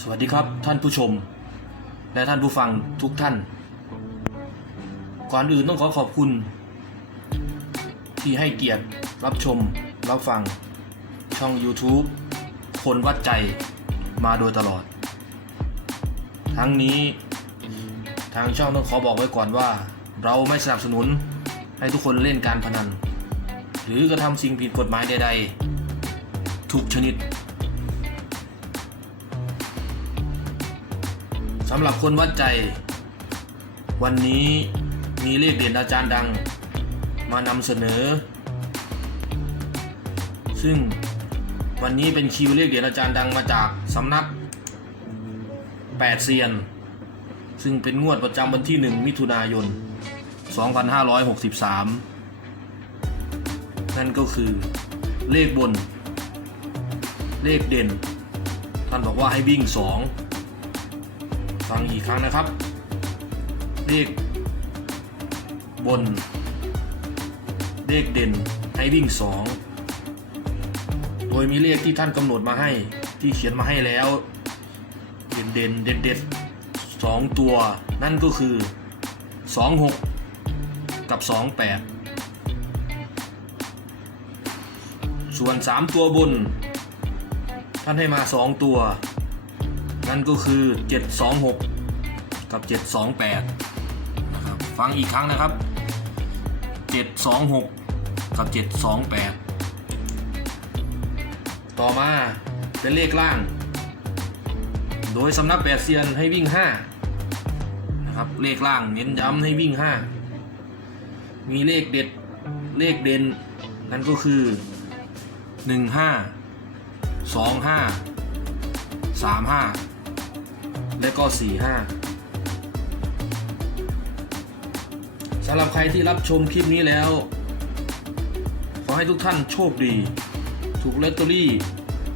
สวัสดีครับท่านผู้ชม และท่านผู้ฟังทุกท่าน ก่อนอื่นต้องขอขอบคุณ ที่ให้เกียรติรับชม รับฟัง ช่อง YouTube คนวัดใจมาโดยตลอด ทั้งนี้ทางช่องต้องขอบอกไว้ก่อนว่า เราไม่สนับสนุนให้ทุกคนเล่นการพนัน หรือกระทำสิ่งผิดกฎหมายใด ๆ ทุกชนิด สำหรับคนวัดใจ วันนี้มีเลขเด่นอาจารย์ดังมานำเสนอ ซึ่งวันนี้เป็นคิวเลขเด่นอาจารย์ดังมาจากสำนักแปดเซียน ซึ่งเป็นงวดประจำวันที่ 1 มิถุนายน 2563 นั่นก็คือเลขบน เลขเด่น ท่านบอกว่าให้วิ่ง 2 ฟังอีกครั้งนะครับ เลขบน เลขเด่นให้วิ่ง 2 โดยมีเลขที่ท่านกำหนดมาให้ที่เขียนมาให้แล้ว เด่นเด่นเด็ดเด็ดสองตัว นั่นก็คือ 26 กับ 28 ส่วน 3 ตัวบน ท่านให้มา 2 ตัว นั่นก็คือ 726 กับ 728 นะครับ ฟังอีกครั้งนะครับ 726 กับ 728 ต่อมาเป็นเลขล่าง โดยสำนักแปดเซียนให้วิ่ง 5 นะครับ เลขล่างเน้นย้ำให้วิ่ง 5 มีเลขเด็ด เลขเด่น นั่นก็คือ 15 25 35 และก็ 45สำหรับใครที่รับชมคลิปนี้แล้ว ขอให้ทุกท่านโชคดี ถูกลอตเตอรี่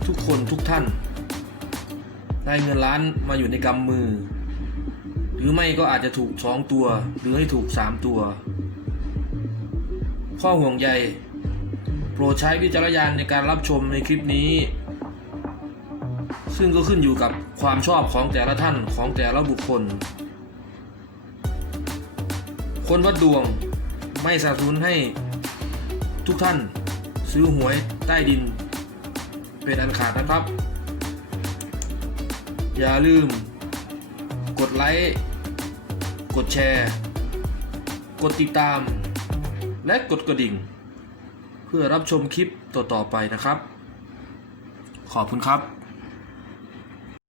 ทุกคนทุกท่าน ได้เงินล้านมาอยู่ในกำมือ หรือไม่ก็อาจจะถูกสองตัว หรือให้ถูกสามตัว ข้อห่วงใยโปรดใช้วิจารณญาณในการรับชมในคลิปนี้ ซึ่งก็ขึ้นอยู่กับความชอบของแต่ละท่านของแต่ละบุคคล คนวัดดวงไม่สนับสนุนให้ทุกท่านซื้อหวยใต้ดิน เป็นอันขาดนะครับ อย่าลืม กดไลค์กดแชร์ กดติดตาม และกดกระดิ่ง เพื่อรับชมคลิปต่อๆไปนะครับ ขอบคุณครับ